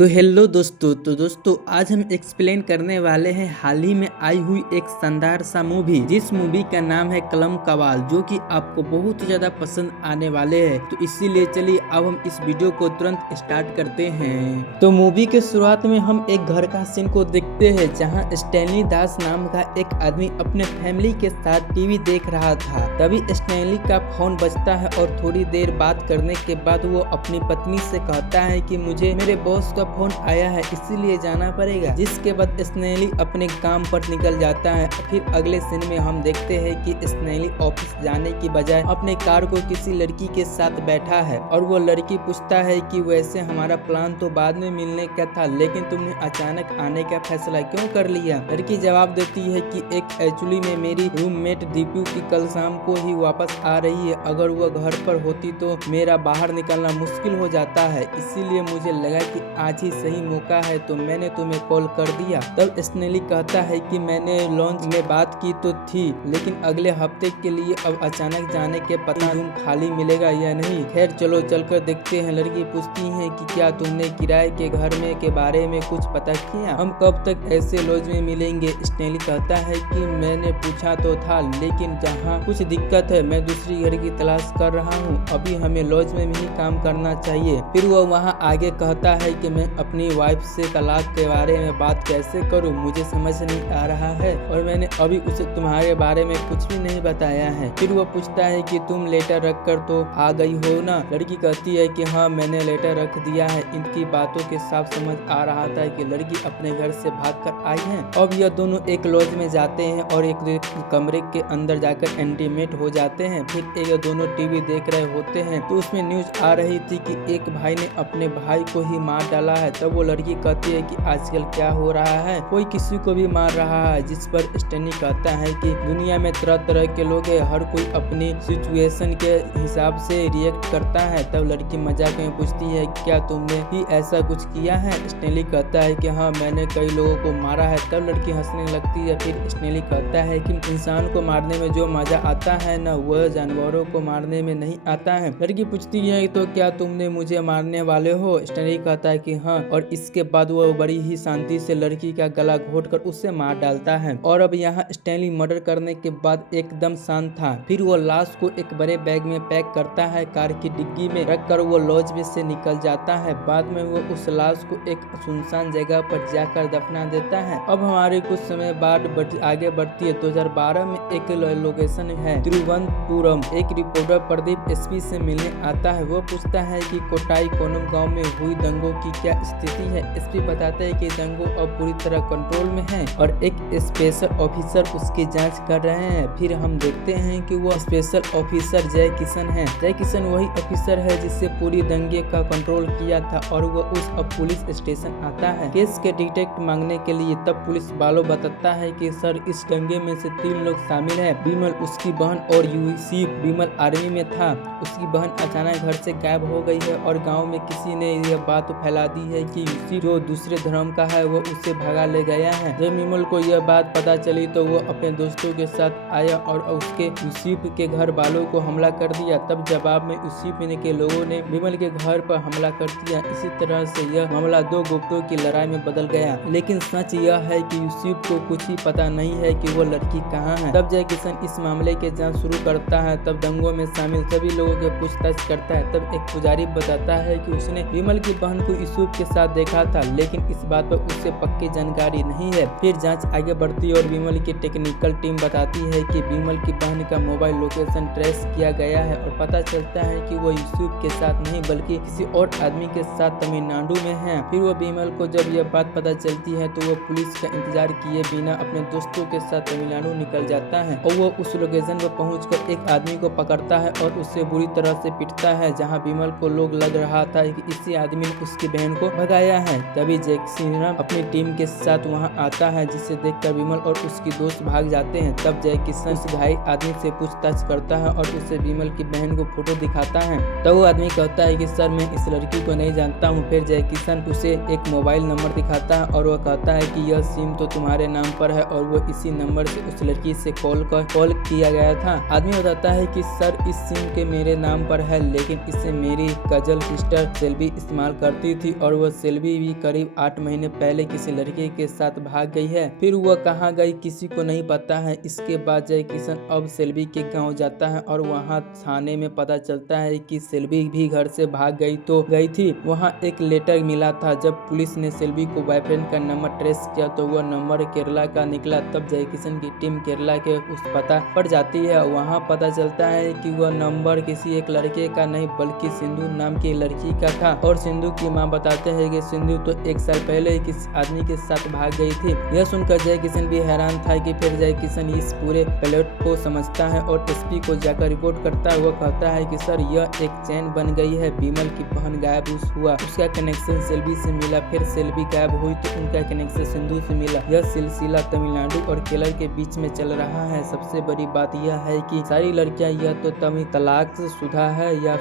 तो हेलो दोस्तों। आज हम एक्सप्लेन करने वाले हैं हाल ही में आई हुई एक शानदार सा मूवी, जिस मूवी का नाम है कलम कवाल, जो कि आपको बहुत ज्यादा पसंद आने वाले हैं। तो इसीलिए चलिए अब हम इस वीडियो को तुरंत स्टार्ट करते हैं। तो मूवी के शुरुआत में हम एक घर का सीन को देखते हैं, जहां स्टैनली दास नाम का एक आदमी अपने फैमिली के साथ टीवी देख रहा था। तभी स्टैनली का फोन बजता है और थोड़ी देर बात करने के बाद वो अपनी पत्नी से कहता है कि मुझे मेरे बॉस का फोन आया है, इसीलिए जाना पड़ेगा। जिसके बाद स्नैली अपने काम पर निकल जाता है। फिर अगले सीन में हम देखते हैं कि स्नैली ऑफिस जाने की बजाय अपने कार को किसी लड़की के साथ बैठा है और वो लड़की पूछता है कि वैसे हमारा प्लान तो बाद में मिलने का था, लेकिन तुमने अचानक आने का फैसला क्यों कर लिया। लड़की जवाब देती है कि एक्चुअली में मेरी रूममेट दीपू की कल शाम को ही वापस आ रही है। अगर वो घर पर होती तो मेरा बाहर निकलना मुश्किल हो जाता है, इसीलिए मुझे लगा कि आज ही सही मौका है, तो मैंने तुम्हें कॉल कर दिया। तब स्नैली कहता है कि मैंने लॉन्च में बात की तो थी, लेकिन अगले हफ्ते के लिए अब अचानक जाने के पता रूम खाली मिलेगा या नहीं। खैर चलो चलकर देखते हैं। लड़की पूछती है कि क्या तुमने किराए के घर में के बारे में कुछ पता किया, हम कब तक ऐसे लॉज में मिलेंगे। स्नैली कहता है कि मैंने पूछा तो था, लेकिन जहाँ कुछ दिक्कत है, मैं दूसरी घर की तलाश कर रहा हूँ। अभी हमें लॉज में ही काम करना चाहिए। फिर वो वहाँ आगे कहता है कि मैं अपनी वाइफ से तलाक के बारे में बात कैसे करूं, मुझे समझ नहीं आ रहा है और मैंने अभी उसे तुम्हारे बारे में कुछ भी नहीं बताया है। फिर वो पूछता है कि तुम लेटर रख कर तो आ गई हो ना। लड़की कहती है कि हाँ, मैंने लेटर रख दिया है। इनकी बातों के साफ समझ आ रहा था कि लड़की अपने घर से भाग कर आई है। अब यह दोनों एक लॉज में जाते हैं और एक कमरे के अंदर जाकर इंटीमेट हो जाते हैं। फिर ये दोनों टीवी देख रहे होते हैं, तो उसमें न्यूज आ रही थी कि एक भाई ने अपने भाई को ही मार डाला है। तब वो लड़की कहती है कि आजकल क्या हो रहा है, कोई किसी को भी मार रहा है। जिस पर स्टैनली कहता है कि दुनिया में तरह तरह के लोग हैं, हर कोई अपनी सिचुएशन के हिसाब से रिएक्ट करता है। तब लड़की मजाक में पूछती है क्या तुमने भी ऐसा कुछ किया है। स्टैनली कहता है कि हाँ, मैंने कई लोगों को मारा है। तब लड़की हंसने लगती है। फिर स्टैनली कहता है कि इंसान को मारने में जो मजा आता है ना, वह जानवरों को मारने में नहीं आता है। लड़की पूछती है तो क्या तुमने मुझे मारने वाले हो। स्टैनली कहता है कि हाँ, और इसके बाद वो बड़ी ही शांति से लड़की का गला घोटकर उसे मार डालता है। और अब यहाँ स्टैनली मर्डर करने के बाद एकदम शांत था। फिर वो लाश को एक बड़े बैग में पैक करता है, कार की डिग्गी में रखकर वो लॉज में से निकल जाता है। बाद में वो उस लाश को एक सुनसान जगह पर जाकर दफना देता है। अब हमारे कुछ समय बाद आगे बढ़ती है। 2012 में एक लोकेशन है तिरुवनंतपुरम। एक रिपोर्टर प्रदीप एसपी से मिलने आता है। वो पूछता है कि कोटाई कोनम गाँव में हुई दंगों की क्या स्थिति है। एसपी बताते हैं कि दंगों अब पूरी तरह कंट्रोल में है और एक स्पेशल ऑफिसर उसकी जांच कर रहे हैं। फिर हम देखते हैं कि वो स्पेशल ऑफिसर जय किशन है। जय किशन वही ऑफिसर है जिससे पूरी दंगे का कंट्रोल किया था और वो उस अब पुलिस स्टेशन आता है केस के डिटेक्ट मांगने के लिए। तब पुलिस वालों बताता है कि सर, इस दंगे में से 3 लोग शामिल है, विमल, उसकी बहन और यूसीफ। विमल आर्मी में था, उसकी बहन अचानक घर से गायब हो गई है और गाँव में किसी ने यह बात फैला दी है कि यूसी जो दूसरे धर्म का है वो उसे भगा ले गया है। जब विमल को यह बात पता चली तो वो अपने दोस्तों के साथ आया और उसके यूसीफ के घर वालों को हमला कर दिया। तब जवाब में यूसीफ के लोगों ने विमल के घर पर हमला कर दिया। इसी तरह से यह मामला 2 गुटों की लड़ाई में बदल गया। लेकिन सच यह है कि यूसीफ को कुछ ही पता नहीं है कि वो लड़की कहाँ है। तब जय किशन इस मामले के जांच शुरू करता है। तब दंगों में शामिल सभी लोगों के पूछताछ करता है। तब एक पुजारी बताता है कि उसने विमल की बहन को यूसुफ के साथ देखा था, लेकिन इस बात पर उसे पक्की जानकारी नहीं है। फिर जांच आगे बढ़ती है और विमल की टेक्निकल टीम बताती है कि विमल की बहन का मोबाइल लोकेशन ट्रेस किया गया है और पता चलता है कि वो यूसुफ के साथ नहीं बल्कि किसी और आदमी के साथ तमिलनाडु में है। फिर वो विमल को जब यह बात पता चलती है तो वो पुलिस का इंतजार किए बिना अपने दोस्तों के साथ तमिलनाडु निकल जाता है और वो उस लोकेशन पर पहुंचकर एक आदमी को पकड़ता है और उससे बुरी तरह से पिटता है। जहाँ विमल को लोग लग रहा था कि इसी आदमी ने उसकी बहन को भगाया है। तभी जयकिशन अपनी टीम के साथ वहां आता है, जिसे देखकर विमल और उसकी दोस्त भाग जाते हैं। तब जयकिशन उस घायल आदमी से पूछताछ करता है और उसे विमल की बहन को फोटो दिखाता है। तब वो आदमी कहता है कि सर, मैं इस लड़की को नहीं जानता हूँ। फिर जयकिशन उसे एक मोबाइल नंबर दिखाता है और वह कहता है कि यह सिम तो तुम्हारे नाम पर है और वो इसी नंबर से उस लड़की से कॉल किया गया था। आदमी बताता है कि सर, इस सिम के मेरे नाम पर है, लेकिन इसे मेरी कजल सिस्टर सेल्वी इस्तेमाल करती थी और और वह सेल्वी भी करीब 8 महीने पहले किसी लड़के के साथ भाग गई है। फिर वह कहाँ गई किसी को नहीं पता है। इसके बाद जय किशन अब सेल्वी के गांव जाता है और वहां थाने में पता चलता है कि सेल्वी भी घर से भाग गई थी। वहां एक लेटर मिला था। जब पुलिस ने सेल्वी को बॉयफ्रेंड का नंबर ट्रेस किया तो वह नंबर केरला का निकला। तब जय किशन की टीम केरला के उस पता पर जाती है। वहां पता चलता है कि वह नंबर किसी एक लड़के का नहीं बल्कि सिंधु नाम की लड़की का था। और सिंधु की मां बताते हैं कि सिंधु तो 1 साल पहले किसी आदमी के साथ भाग गई थी। यह सुनकर जय किशन भी हैरान था कि फिर जय किशन इस पूरे प्लॉट को समझता है और एसपी को जाकर रिपोर्ट करता है। वो कहता है कि सर यह एक चैन बन गई है। विमल की बहन गायब हुआ, उसका कनेक्शन सेल्वी से मिला। फिर सेल्वी गायब हुई तो उनका कनेक्शन सिंधु से मिला। यह सिलसिला तमिलनाडु और केरल के बीच में चल रहा है। सबसे बड़ी बात यह है कि सारी लड़कियां या तो तमिल तलाक से शुदा है या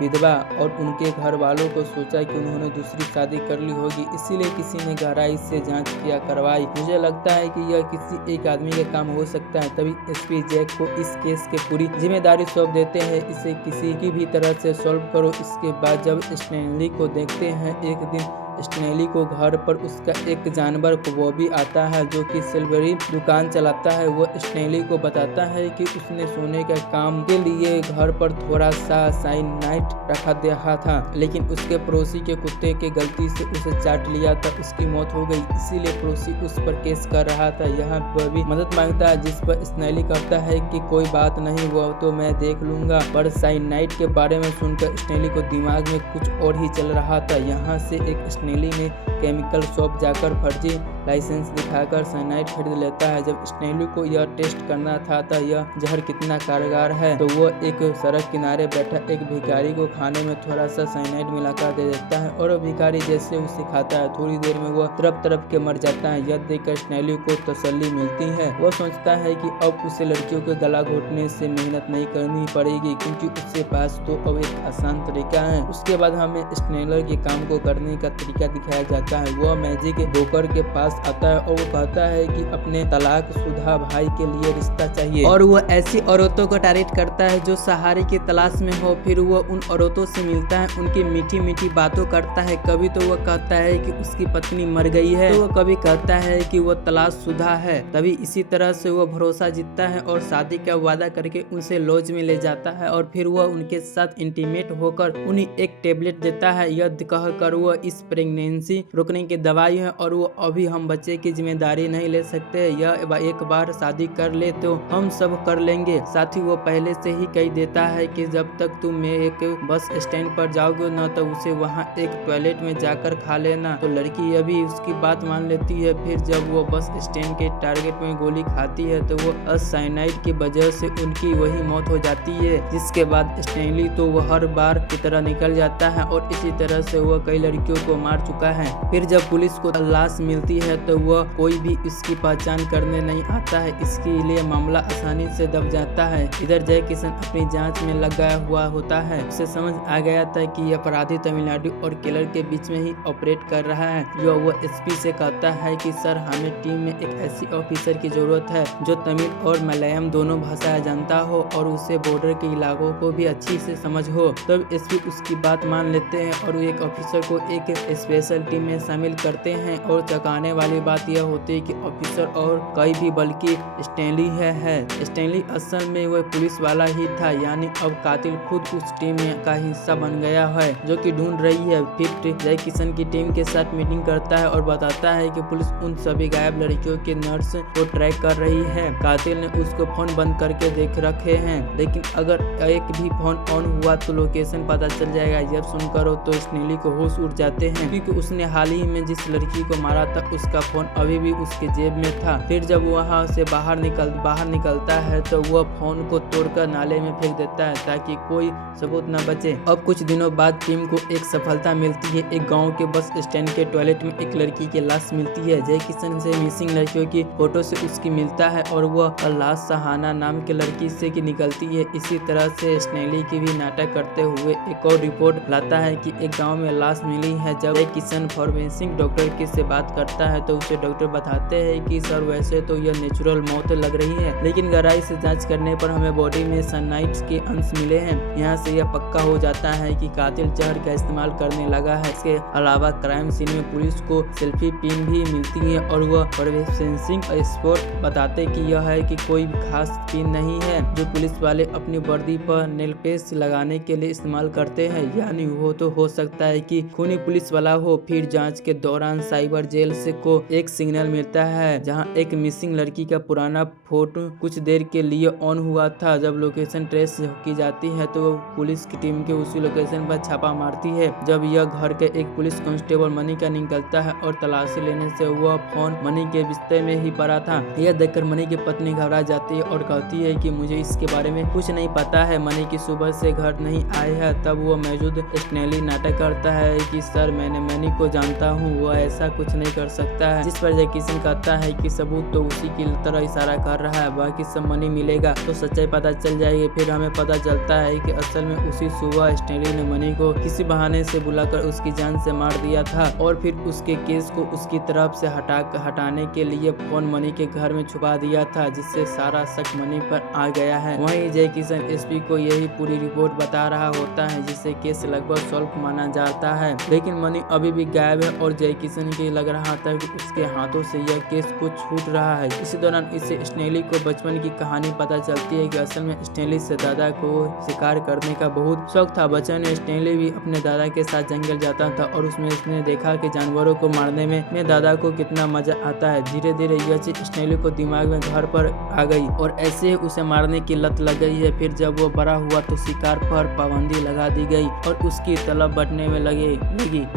विधवा, और उनके घर वालों को सोचा कि उन्होंने दूसरी शादी कर ली होगी, इसीलिए किसी ने गहराई से जांच किया करवाई। मुझे लगता है कि यह किसी एक आदमी का काम हो सकता है। तभी एसपी जैक को इस केस के पूरी जिम्मेदारी सौंप देते हैं। इसे किसी की भी तरह से सॉल्व करो। इसके बाद जब स्टैनली को देखते हैं, एक दिन स्टैनली को घर पर उसका एक जानवर वो भी आता है जो कि सिल्वरी दुकान चलाता है। वो स्टैनली को बताता है कि उसने सोने के काम के लिए घर पर थोड़ा सा साइनाइड रखा देखा था, लेकिन उसके पड़ोसी के कुत्ते के गलती से उसे चाट लिया था, उसकी मौत हो गई। इसीलिए पड़ोसी उस पर केस कर रहा था। यहाँ पर भी मदद मांगता है, जिस पर स्टैनली कहता है कि कोई बात नहीं, वो तो मैं देख लूंगा। पर साइनाइड के बारे में सुनकर स्टैनली को दिमाग में कुछ और ही चल रहा था। यहाँ से एक स्टैनली ने केमिकल शॉप जाकर फर्जी लाइसेंस दिखाकर साइनाइड खरीद लेता है। जब स्टैनली को यह टेस्ट करना था यह जहर कितना कारगर है, तो वो एक सड़क किनारे बैठा एक भिखारी को खाने में थोड़ा सा साइनाइड मिलाकर दे देता है और भिखारी जैसे उसे खाता है, थोड़ी देर में वो तरफ के मर जाता है। यह देखकर स्टैनली को तसल्ली मिलती है। वो सोचता है कि अब उसे लड़कियों के गला घोटने से मेहनत नहीं करनी पड़ेगी, क्योंकि उसके पास तो अब एक आसान तरीका है। उसके बाद हमें स्टैनली के काम को करने का तरीका दिखाया जाता है। वह मैजिक ब्रोकर के पास आता है और वो कहता है कि अपने तलाकशुदा भाई के लिए रिश्ता चाहिए, और वो ऐसी औरतों को टारगेट करता है जो सहारे की तलाश में हो। फिर वो उन औरतों से मिलता है, उनकी मीठी मीठी बातों करता है। कभी तो वो कहता है कि उसकी पत्नी मर गई है, तो वो कभी कहता है कि वो तलाकशुदा है। तभी इसी तरह से वो भरोसा जीतता है और शादी का वादा करके उनसे लॉज में ले जाता है, और फिर वह उनके साथ इंटीमेट होकर उन्हें एक टेबलेट देता है। यह कहकर वो इस प्रेगनेंसी रोकने की दवाई है और वो अभी हम बच्चे की जिम्मेदारी नहीं ले सकते। यह एक बार शादी कर ले तो हम सब कर लेंगे। साथ ही वो पहले से ही कह देता है कि जब तक तुम एक बस स्टैंड पर जाओगे न तो उसे वहाँ एक टॉयलेट में जाकर खा लेना। तो लड़की अभी उसकी बात मान लेती है। फिर जब वो बस स्टैंड के टारगेट में गोली खाती है तो वो साइनाइड की वजह से उनकी वही मौत हो जाती है। जिसके बाद स्टैनली तो वो हर बार की तरह निकल जाता है और इसी तरह से वह कई लड़कियों को मार चुका है। फिर जब पुलिस को लाश मिलती है तो वह कोई भी इसकी पहचान करने नहीं आता है, इसके लिए मामला आसानी से दब जाता है। इधर जय किशन अपनी जांच में लगा हुआ होता है। उसे समझ आ गया था कि अपराधी तमिलनाडु और केरल के बीच में ही ऑपरेट कर रहा है। जो वो एसपी से कहता है कि सर हमें टीम में एक ऐसी ऑफिसर की जरूरत है जो तमिल और मलयालम दोनों भाषाएं जानता हो और उसे बॉर्डर के इलाकों को भी अच्छी से समझ हो। तब एसपी उसकी बात मान लेते हैं और एक ऑफिसर को एक स्पेशल टीम में शामिल करते हैं। और चौंकाने वाली बात यह होती है कि ऑफिसर और कोई भी बल्कि स्टैनली है। स्टैनली असल में वह पुलिस वाला ही था, यानी अब कातिल खुद उस टीम का हिस्सा बन गया है जो कि ढूंढ रही है। फिर जय किशन की टीम के साथ मीटिंग करता है और बताता है कि पुलिस उन सभी गायब लड़कियों के नर्स को ट्रैक कर रही है। कातिल ने उसको फोन बंद करके देख रखे हैं, लेकिन अगर एक भी फोन ऑन हुआ तो लोकेशन पता चल जाएगा। यह सुनकर तो स्टैनली को होश उड़ जाते हैं, क्योंकि उसने हाल ही में जिस लड़की को मारा था उसका फोन अभी भी उसके जेब में था। फिर जब वहां से बाहर निकलता है तो वह फोन को तोड़कर नाले में फेंक देता है ताकि कोई सबूत न बचे। अब कुछ दिनों बाद टीम को एक सफलता मिलती है। एक गांव के बस स्टैंड के टॉयलेट में एक लड़की की लाश मिलती है। जय किशन से मिसिंग लड़कियों की फोटो से उसकी मिलता है और वह लाश सहाना नाम की लड़की से की निकलती है। इसी तरह से स्टैनली की भी नाटक करते हुए एक और रिपोर्ट लाता है कि एक गाँव में लाश मिली है। जब जय किशन फॉरेंसिक डॉक्टर के से बात करता है तो उसे डॉक्टर बताते हैं कि सर वैसे तो यह नेचुरल मौत लग रही है, लेकिन गहराई से जांच करने पर हमें बॉडी में साइनाइड के अंश मिले हैं। यहाँ से यह पक्का हो जाता है कि कातिल जहर का इस्तेमाल करने लगा है। इसके अलावा क्राइम सीन में पुलिस को सेल्फी पिन भी मिलती है और वह फॉरेंसिक एक्सपर्ट बताते कि यह है कि कोई खास पिन नहीं है जो पुलिस वाले अपनी वर्दी पर नेल पेस्ट लगाने के लिए इस्तेमाल करते हैं, यानी वो तो हो सकता है कि खूनी पुलिस वाला हो। फिर जांच के दौरान साइबर जेल से को एक सिग्नल मिलता है जहां एक मिसिंग लड़की का पुराना फोटो कुछ देर के लिए ऑन हुआ था। जब लोकेशन ट्रेस की जाती है तो पुलिस की टीम के उसी लोकेशन पर छापा मारती है। जब यह घर के एक पुलिस कांस्टेबल मनी का निकलता है और तलाशी लेने से वह फोन मनी के बिस्तर में ही पड़ा था। यह देखकर मनी की पत्नी घबरा जाती है और कहती है कि मुझे इसके बारे में कुछ नहीं पता है। मनी की सुबह से घर नहीं आए है। तब वो मौजूद स्नेली नाटक करता है कि सर मैंने मनी को जानता हूँ, वो ऐसा कुछ नहीं कर सकता है। जिस पर जैकिसन कहता है कि सबूत तो उसी की तरह इशारा कर रहा है, बाकी सब मनी मिलेगा तो सच्चाई पता चल जाएगी। फिर हमें पता चलता है कि असल में उसी सुबह स्नेली ने मनी को किसी बहाने से बुलाकर उसकी जान से मार दिया था और फिर उसके केस को उसकी तरफ से हटाने के लिए फोन मनी के घर में छुपा दिया था, जिससे सारा शक मनी पर आ गया है। वहीं जैकिसन एसपी को यही पूरी रिपोर्ट बता रहा होता है, जिससे केस लगभग सॉल्व माना जाता है। लेकिन मनी अभी भी गायब है और जैकिसन के लग रहा था कि उसके हाथों से यह केस कुछ छूट रहा है। इसी दौरान इसे स्नेली को बचपन की कहानी पता चलती है कि असल में स्नेली से दादा को शिकार करने का बहुत शौक था। बचपन में स्नेली भी अपने दादा के साथ जंगल जाता था और उसमें इसने देखा कि जानवरों को मारने में दादा को कितना मजा आता है। धीरे धीरे यह चीज स्नेली को दिमाग में घर पर आ गई और ऐसे ही उसे मारने की लत लग गई है। फिर जब वो बड़ा हुआ तो शिकार पर पाबंदी लगा दी गई और उसकी तलब बढ़ने में लगी।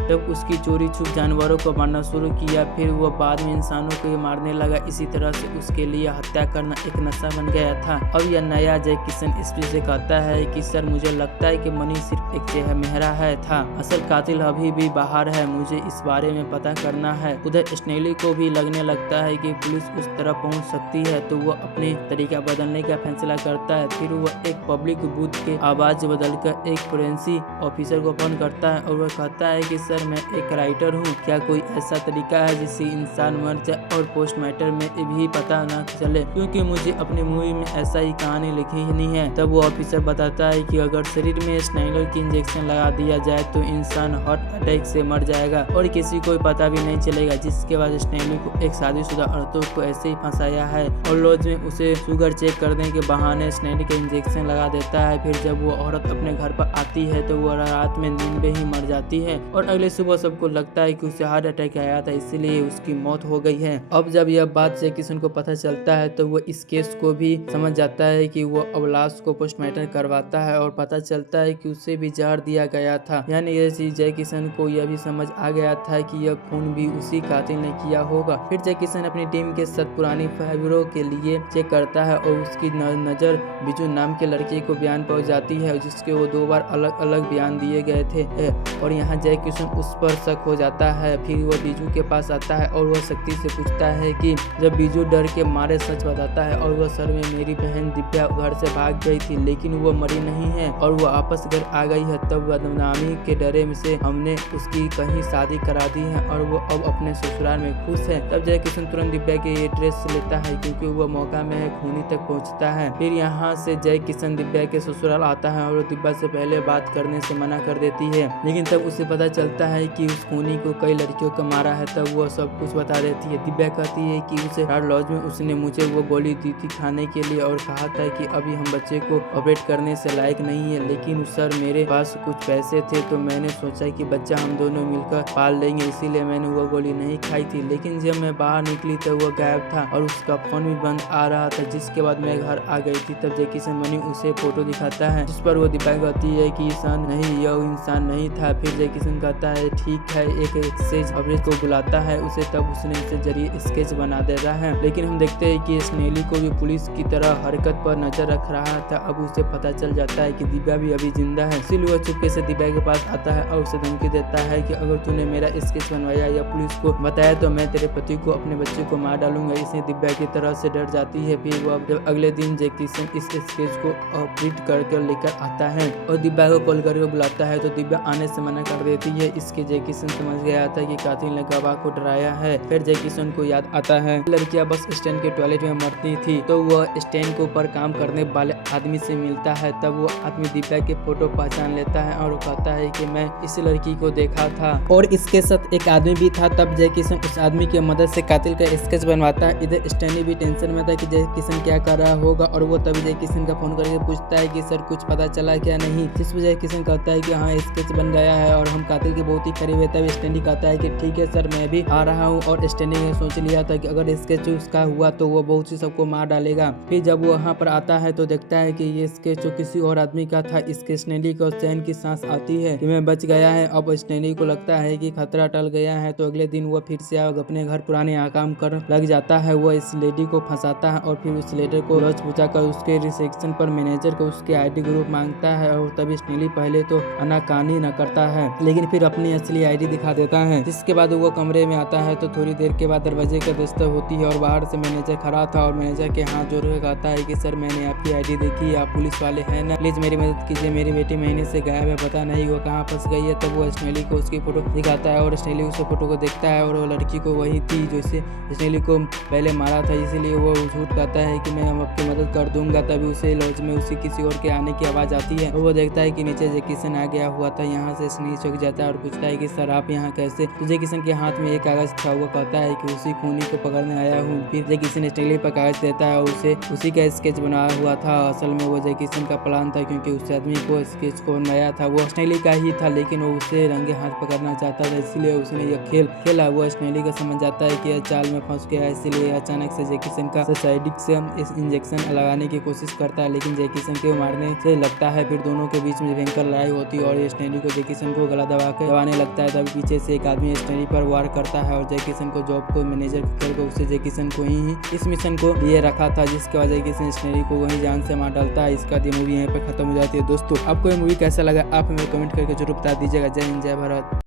तब उसकी चोरी छुप जानवरों को मारना शुरू किया। फिर वो बाद में इंसानों को मारने लगा। इसी तरह से उसके लिए हत्या करना एक नशा बन गया था। अब यह नया जैकिसन एसपी से कहता है कि सर मुझे लगता है कि मनी सिर्फ एक चेहरा है था, असल कातिल अभी भी बाहर है, मुझे इस बारे में पता करना है। उधर स्नेली को भी लगने लगता है कि पुलिस उस तरफ पहुंच सकती है तो वह अपने तरीका बदलने का फैसला करता है। फिर वह एक पब्लिक बूथ के आवाज बदलकर एक फोरेंसिक ऑफिसर को फोन करता है और वह कहता है कि सर मैं एक राइटर हूँ, क्या कोई ऐसा तरीका है जिससे इंसान मर जाए और पोस्टमार्टम में भी पता न चले, क्योंकि मुझे अपनी मूवी में ऐसा ही कहानी लिखी नहीं है। तब वो ऑफिसर बताता है कि अगर शरीर में स्नाइलर की इंजेक्शन लगा दिया जाए तो इंसान हार्ट अटैक से मर जाएगा और किसी को पता भी नहीं चलेगा। जिसके बाद स्नेली को एक शादीशुदा औरतों को ऐसे ही फंसाया है और लॉज में उसे शुगर चेक करने के बहाने स्नेली के इंजेक्शन लगा देता है। फिर जब वो औरत अपने घर पर आती है तो वो रात में नींद में ही मर जाती है और अगले सुबह सबको लगता है कि उसे हार्ट अटैक आया था, इसीलिए उसकी मौत हो गई है। अब जब यह बात जैकिसन को पता चलता है तो वो इस केस को भी समझ जाता है कि वो अब लाश को पोस्टमार्टम करवाता है और पता चलता है कि उसे भी जहर दिया गया था। यानी ये चीज जैकिसन को यह भी समझ आ गया था कि यह खून भी उसी कातिल ने किया होगा। फिर जैकिसन अपनी टीम के साथ पुरानी फाइबरों के लिए चेक करता है और उसकी नजर बिजू नाम के लड़के को बयान पहुंच जाती है, जिसके वो 2 बार अलग अलग बयान दिए गए थे और यहाँ जैकिसन उस पर शक हो जाता है। फिर वो बिजू के पास आता है और वह शक्ति से पूछता है कि जब बिजू डर के मारे सच बताता है और वह सर में मेरी बहन दिव्या घर से भाग गई थी लेकिन वो मरी नहीं है और वो आपस घर आ गई है, तब बदनामी के डरे में से हमने उसकी कहीं शादी करा दी है और वो अब अपने ससुराल में खुश है। तब जयकिशन तुरंत दिव्या के एड्रेस लेता है क्योंकि वो मौका में है खूनी तक पहुंचता है। फिर यहाँ से जयकिशन दिव्या के ससुराल आता है और दिव्या से पहले बात करने से मना कर देती है, लेकिन तब उसे पता चलता है कि उस खूनी को कई लड़कियों को मारा है। तब वो सब कुछ बता देती है। दिव्या कहती है कि उसे हर लॉज में उसने मुझे वो गोली दी थी खाने के लिए और कहा था कि अभी हम बच्चे को ऑपरेट करने से लायक नहीं है, लेकिन सर मेरे पास कुछ पैसे थे तो मैंने सोचा कि बच्चा हम दोनों मिलकर पाल लेंगे, इसीलिए मैंने वो गोली नहीं खाई थी। लेकिन जब मैं बाहर निकली तो वो गायब था और उसका फोन भी बंद आ रहा था, जिसके बाद मैं घर आ गई थी। तब जैकिसन मनी उसे फोटो दिखाता है जिस पर वो दिव्या कहती है कि इंसान नहीं, यह इंसान नहीं था। फिर जैकिसन कहता है ठीक है, एक एक्सेज ऑपरेटर को बुलाता है उसे। तब उसने इसे जरिए स्केच बना देता है, लेकिन हम देखते हैं कि स्नेली को भी पुलिस की तरह हरकत पर नजर रख रहा था। अब उसे पता चल जाता है कि दिव्या भी अभी जिंदा है, इसलिए वह चुपके से दिव्या के पास आता है और उसे धमकी देता है कि अगर तूने मेरा स्केच बनवाया या पुलिस को बताया तो मैं तेरे पति को अपने बच्चे को मार डालूंगा। इसने दिव्या की तरह से डर जाती है। फिर वह जब अगले दिन जैकिसन इस स्केच को प्रिंट करके लेकर आता है और दिव्या को कॉल करके बुलाता है तो दिव्या आने से मना कर देती है। इसके जैकिसन समझ गया था कि कातिल ने गवाह को डराया है। फिर जैकी सन को याद आता है लड़कियां बस स्टैंड के टॉयलेट में मरती थी, तो वह स्टैंड के ऊपर काम करने वाले आदमी से मिलता है। तब वो आदमी दीपिका के फोटो पहचान लेता है और वो कहता है कि मैं इस लड़की को देखा था और इसके साथ एक आदमी भी था। तब जैकी सन उस आदमी की मदद से कातिल का स्केच बनवाता है। इधर स्टैंडी भी टेंशन में था कि जैकी सन क्या कर रहा होगा और वो तभी जैकी सन का फोन करके पूछता है कि सर कुछ पता चला क्या नहीं, जिस पर जैकी सन कहता है कि हाँ स्केच बन गया है और हम कातिल के बहुत ही करीब है। तब स्टैंडी कहता है कि ठीक है सर मैं भी आ रहा हूँ और स्टैंडी ने सोच लिया था कि अगर स्केच उसका हुआ तो वो बहुत सी सबको मार डालेगा। फिर जब वो वहाँ पर आता है तो देखता है कि ये स्केच किसी और आदमी का था। इसके स्टैंडी को चैन की सांस आती है कि मैं बच गया है। अब स्टैंडी को लगता है कि खतरा टल गया है, तो अगले दिन वो फिर से अपने घर पुराने काम कर लग जाता है। वो इस लेडी को फंसाता है और फिर उस लेटर को लॉज पूछा कर उसके रिसेप्शन पर मैनेजर को उसके आईडी ग्रुप मांगता है और तभी स्टैंडी पहले तो आनाकानी न करता है लेकिन फिर अपनी असली आईडी दिखा देता है। जिसके बाद वो कमरे में आता है तो थोड़ी देर के बाद दरवाजे का दस्तक होती है और बाहर से मैनेजर खड़ा था और मैनेजर के हाथ जोड़ कर कहता है कि सर मैंने आपकी आईडी देखी, आप पुलिस वाले हैं ना, प्लीज मेरी मदद कीजिए, मेरी बेटी महीने से गायब है, पता नहीं वो कहाँ फंस गई है। तब वो स्नेली को उसकी फोटो दिखाता है और स्नेली उस फोटो को देखता है और वो लड़की को वही थी जो स्नेली को पहले मारा था, इसीलिए वो झूठ कहता है कि मैं आपकी मदद कर दूंगा। तभी उसे लॉज में उसी किसी और के आने की आवाज आती है और वो देखता है कि नीचे जैकी सन आ गया हुआ था। यहाँ से स्नेली चौक जाता है और पूछता है कि सर आप यहाँ कैसे। तो जैकी सन के हाथ में एक कागज था, वो कहता है कि उसी खूनी को पकड़ने आया हूँ। फिर जैकी सन स्नेली पर कागज देता है और उसे उसी का स्केच बनाया हुआ था। असल में वो जैकी सन का प्लान था क्योंकि उस आदमी को स्केच को बनाया था वो स्नेली का ही था, लेकिन वो उसे रंगे हाथ पकड़ना चाहता था, इसलिए उसने यह खेल खेला। वो स्नेली का समझ जाता है कि यह चाल में फंस गया, इसलिए अचानक से जैकी सन का साइडिक से इस इंजेक्शन लगाने की कोशिश करता है, लेकिन जैकी सन को मारने से लगता है। फिर दोनों के बीच में भयंकर लड़ाई होती है और स्नेली को जैकी सन को गला दबाने लगता है। तभी पीछे से एक आदमी स्नेली पर वार करता है और जैकी सन को जॉब को मैनेजर करके उससे जैकी सन को ही इस मिशन को लिए रखा था, जिसके बाद जैकी सन स्नेली को वही जान से मार डालता है। इसका ये मूवी यहाँ पर खत्म हो जाती है। दोस्तों आपको ये मूवी कैसा लगा आप हमें कमेंट करके जरूर बता दीजिएगा। जय हिंद जय भारत।